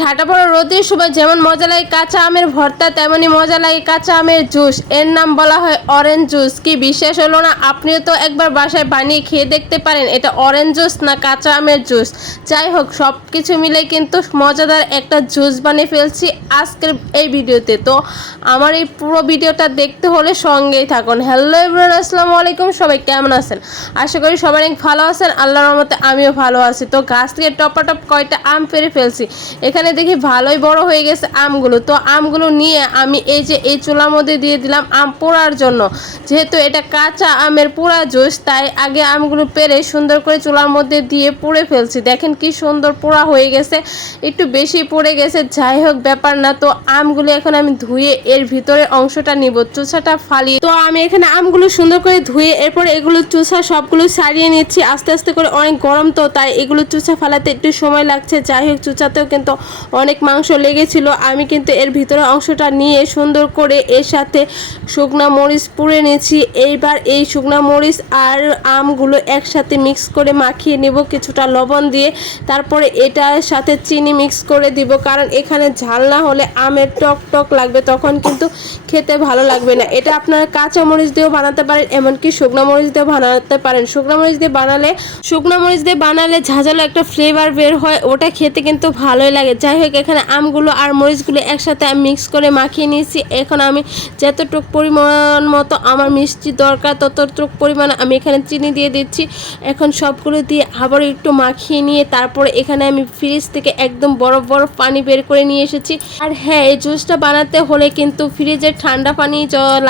ঠাটা পড়া রোদের সময় যেমন মজা লাগে কাঁচা আমের ভর্তা তেমনই মজা লাগে কাঁচা আমের জুস। এর নাম বলা হয় অরেঞ্জ জুস কি বিশ্বাস হলো না? আপনিও তো একবার বাসায় বানিয়ে খেয়ে দেখতে পারেন, এটা অরেঞ্জ জুস না কাঁচা আমের জুস। যাই হোক সব কিছু মিলে কিন্তু মজাদার একটা জুস বানিয়ে ফেলছি আজকের এই ভিডিওতে। তো আমার এই পুরো ভিডিওটা দেখতে হলে সঙ্গেই থাকুন। হ্যালো এভরিওয়ান আসসালামু আলাইকুম। সবাই কেমন আছেন? আশা করি সবাই অনেক ভালো আছেন। আল্লাহর রহমতে আমিও ভালো আছি। তো গাছ থেকে টপাটপ কয়টা আম পেরে ফেলছি? এখানে দেখি ভালোই বড় হয়ে গেছে আমগুলো। তো আমগুলো নিয়ে আমি এই যে এই চুলার মধ্যে দিয়ে দিলাম আম পোড়ার জন্য। যেহেতু এটা কাঁচা আমের পোড়া জুস, তাই আগে আমগুলো পেরে সুন্দর করে চুলার মধ্যে দিয়ে পুড়ে ফেলছি। দেখেন কি সুন্দর পোড়া হয়ে গেছে, একটু বেশি পড়ে গেছে। যাই হোক, ব্যাপার না। তো আমগুলো এখন আমি ধুয়ে এর ভিতরে অংশটা নিব চুষাটা ফালিয়ে। তো আমি এখানে আমগুলো সুন্দর করে ধুয়ে এরপর এগুলো চুষা সবগুলো সারিয়ে নিচ্ছি। আস্তে আস্তে করে অনেক গরম তো, তাই এগুলো চুষা ফালাতে একটু সময় লাগছে। যাই হোক, চুচাতেও কিন্তু অনেক মাংস লেগেছিল। আমি কিন্তু এর ভিতরে অংশটা নিয়ে সুন্দর করে এর সাথে শুকনা মরিচ পুড়ে নিয়েছি। এইবার এই শুকনা মরিচ আর আমগুলো একসাথে মিক্স করে মাখিয়ে নেব কিছুটা লবণ দিয়ে। তারপরে এটার সাথে চিনি মিক্স করে দিব, কারণ এখানে ঝাল না হলে আমের টক টক লাগবে, তখন কিন্তু খেতে ভালো লাগবে না। এটা আপনারা কাঁচা মরিচ দিয়েও বানাতে পারেন, এমনকি শুকনো মরিচ দিয়েও বানাতে পারেন। শুকনো মরিচ দিয়ে বানালে, শুকনো মরিচ দিয়ে বানালে ঝাঁঝালো একটা ফ্লেভার বের হয়, ওটা খেতে কিন্তু ভালোই লাগে। যাই হোক এখানে আমগুলো আর মরিচগুলো একসাথে মিক্স করে মাখিয়ে নিয়েছি। এখন আমি যতটুক পরিমাণ মতো আমার মিষ্টি দরকার, ততটুক পরিমাণ আমি এখানে চিনি দিয়ে দিচ্ছি। এখন সবগুলো দিয়ে আবার একটু মাখিয়ে নিয়ে তারপরে এখানে আমি ফ্রিজ থেকে একদম বরফ বরফ পানি বের করে নিয়ে এসেছি। আর হ্যাঁ এই জুসটা বানাতে হলে কিন্তু ফ্রিজের ঠান্ডা পানি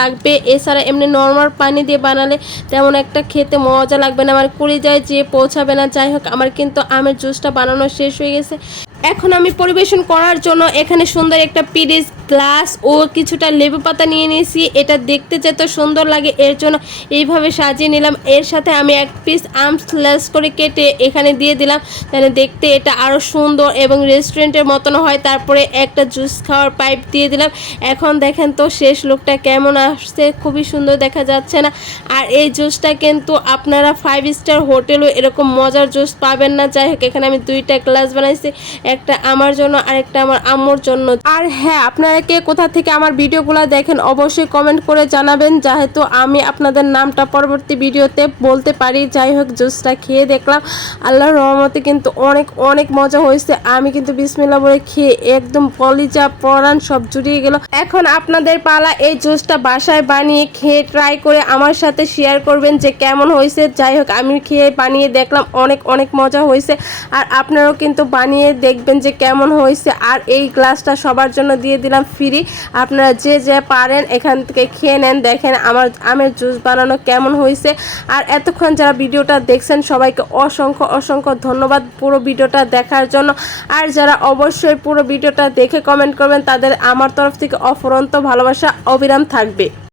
লাগবে, এছাড়া এমনি নর্মাল পানি দিয়ে বানালে তেমন একটা খেতে মজা লাগবে না। আমার কুড়ি যায় যে পৌঁছাবে না। যাই হোক আমার কিন্তু আমের জুসটা বানানো শেষ হয়ে গেছে। এখন আমি পরিবেশন করার জন্য এখানে সুন্দর একটা পিরিচ গ্লাস ও কিছুটা লেবু পাতা নিয়ে নিয়েছি। এটা দেখতে যত সুন্দর লাগে, এর জন্য এইভাবে সাজিয়ে নিলাম। এর সাথে আমি এক পিস আম স্ল্যাশ করে কেটে এখানে দিয়ে দিলাম। তাহলে দেখতে এটা আরও সুন্দর এবং রেস্টুরেন্টের মতন হয়। তারপরে একটা জুস খাওয়ার পাইপ দিয়ে দিলাম। এখন দেখেন তো শেষ লোকটা কেমন আসছে, খুবই সুন্দর দেখা যাচ্ছে না। আর এই জুসটা কিন্তু আপনারা ফাইভ স্টার হোটেলও এরকম মজার জুস পাবেন না। যাই হোক, এখানে আমি দুইটা গ্লাস বানাইছি। একটা আমার জন্য আর একটা আমার আম্মুর জন্য। আর হ্যাঁ আপনারা কে কোথা থেকে আমার ভিডিওগুলো দেখেন অবশ্যই কমেন্ট করে জানাবেন, যেহেতু আমি আপনাদের নামটা পরবর্তী ভিডিওতে বলতে পারি। যাই হোক, জুসটা খেয়ে দেখলাম। আল্লাহর রহমতে কিন্তু অনেক অনেক মজা হয়েছে। আমি কিন্তু বিসমিল্লা বলে খেয়ে একদম কলিজা পরান সব জুড়িয়ে গেল। এখন আপনাদের পালা এই জুসটা বাসায় বানিয়ে খেয়ে ট্রাই করে আমার সাথে শেয়ার করবেন যে কেমন হয়েছে। যাই হোক, আমি খেয়ে বানিয়ে দেখলাম, অনেক অনেক মজা হয়েছে। আর আপনারাও কিন্তু বানিয়ে দেখবেন যে কেমন হয়েছে। আর এই গ্লাসটা সবার জন্য দিয়ে দিলাম ফ্রি। আপনারা যে যে পারেন, এখান থেকে খেয়ে নেন, দেখেন আমার আমের জুস বানানো কেমন হয়েছে। আর এতক্ষণ যারা ভিডিওটা দেখছেন, সবাইকে অসংখ্য অসংখ্য ধন্যবাদ পুরো ভিডিওটা দেখার জন্য। আর যারা অবশ্যই পুরো ভিডিওটা দেখে কমেন্ট করবেন, তাদের আমার তরফ থেকে অফুরন্ত ভালোবাসা, অবিরাম থাকবে।